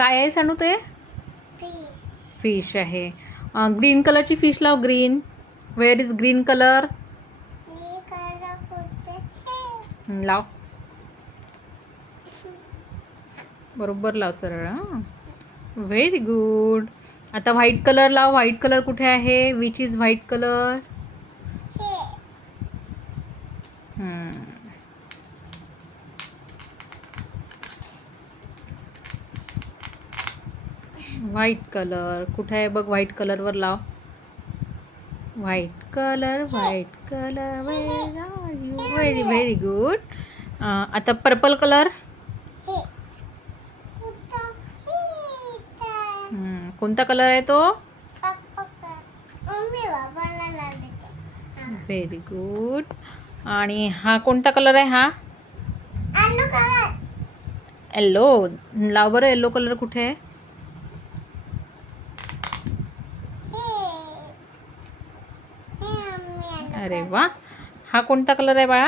काय आहे सांगू ते? फिश. फिश आहे. ग्रीन कलरची फिश लाव. Green. Where is green colour? Me colour कुठे हे? लाव. बरोबर लाव सरळ. हां, व्हेरी गुड. आता व्हाईट कलर लाव. व्हाईट कलर कुठे आहे? Which is white colour? हे. व्हाईट कलर कुठे आहे बघ. व्हाईट कलरवर लाव. White colour, white colour, where are you? Very very good. आता पर्पल कलर. हे. कुठं? हे इथं. कोणता कलर आहे तो? पप्पा का? मम्मी बाबाला लावते. Very good. आणि हा कोणता कलर आहे? हा आणू कलर. येल्लो. लाव बरं. येल्लो कलर कुठे आहे? अरे वा. हा कोणता कलर आहे बाळा?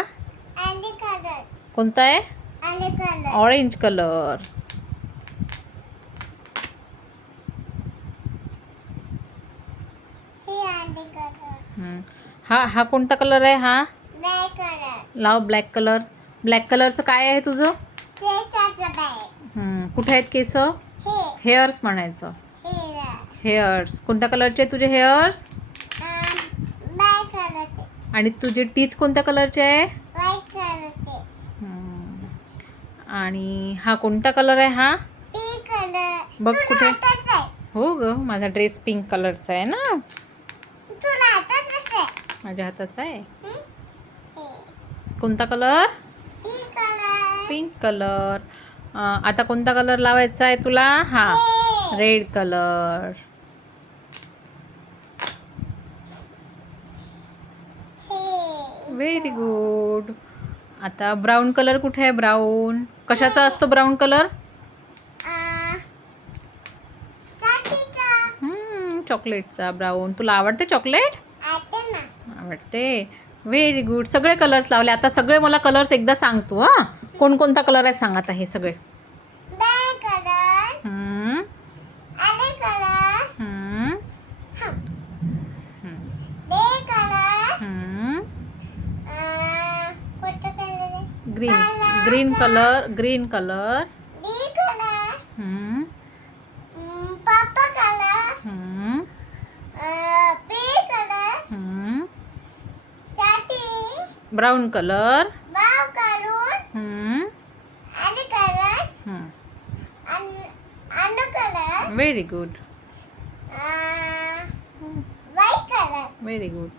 आणि कलर. कोणता आहे? आणि कलर. Orange colour. हे आणि कलर. हा कोणता कलर आहे? हा ब्लॅक कलर. लाव. Black colour. ब्लॅक कलरचं काय आहे तुझं? केसाचं बॅग. कुठे आहेत केस? हे. हेअर्स म्हणायचं. हे. हेअर्स. कोणत्या कलरचे तुझे हेअर्स? ब्लॅक कलरचे. आणि तुझे टीथ कोणत्या कलरचे आहे? व्हाईट कलरचे. आणि हा कोणता कलर आहे? हा पिंक कलर. बघ कुठे? हाताचं आहे. हो ग, माझा ड्रेस पिंक कलरचा आहे ना. तुला हाताचं आहे. माझ्या हाताचा आहे. हे. कोणता colour? Pink colour. Pink colour. आता कोणता कलर लावायचा आहे तुला? हा रेड कलर. हे. Very good. आता ब्राऊन कलर कुठे आहे? ब्राऊन कशाचा असतो ब्राऊन कलर? काठीचा. चॉकलेटचा ब्राऊन. तुला आवडते चॉकलेट? आता ना. आवडते. Very good. सगळे कलर्स लावले. आता सगळे मला कलर्स एकदा सांग तू. हां, कोणकोणता कलर आहे सांग आता हे सगळे. Black colour. हम्म, आणि कलर. हम्म, ग्रे कलर. हम्म. कोणता कलर आहे? Green colour. Green colour. D colour. हम्म, पर्पल कलर. हम्म, पिंक कलर. हम्म. साठी. Brown colour. Brown colour. हम्म, आणि कलर. हम्म. आणि colour. Very good. White colour. Very good.